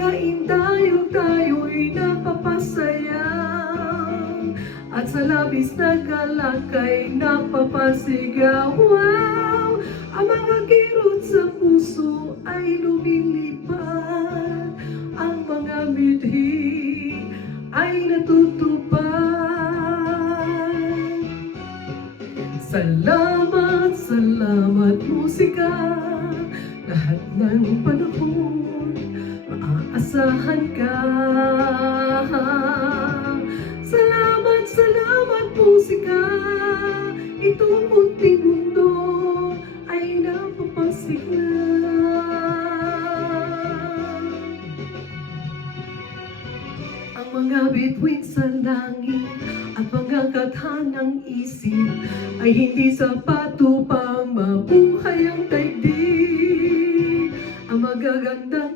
mga inday, tayo'y napapasaya, at sa labis na galakay napapasigaw. Wow! Ang mga kirot sa puso ay lumilipad, ang mga mithi ay natutupad. Salamat, salamat musika, lahat ng panahon maaasahan ka. Salamat, salamat musika, itong munting mundo ay napapasigla. Ang mga bituin sa langit at mga kathanang isip ay hindi sapat upang mabuhay ang daigdig. Ang magagandang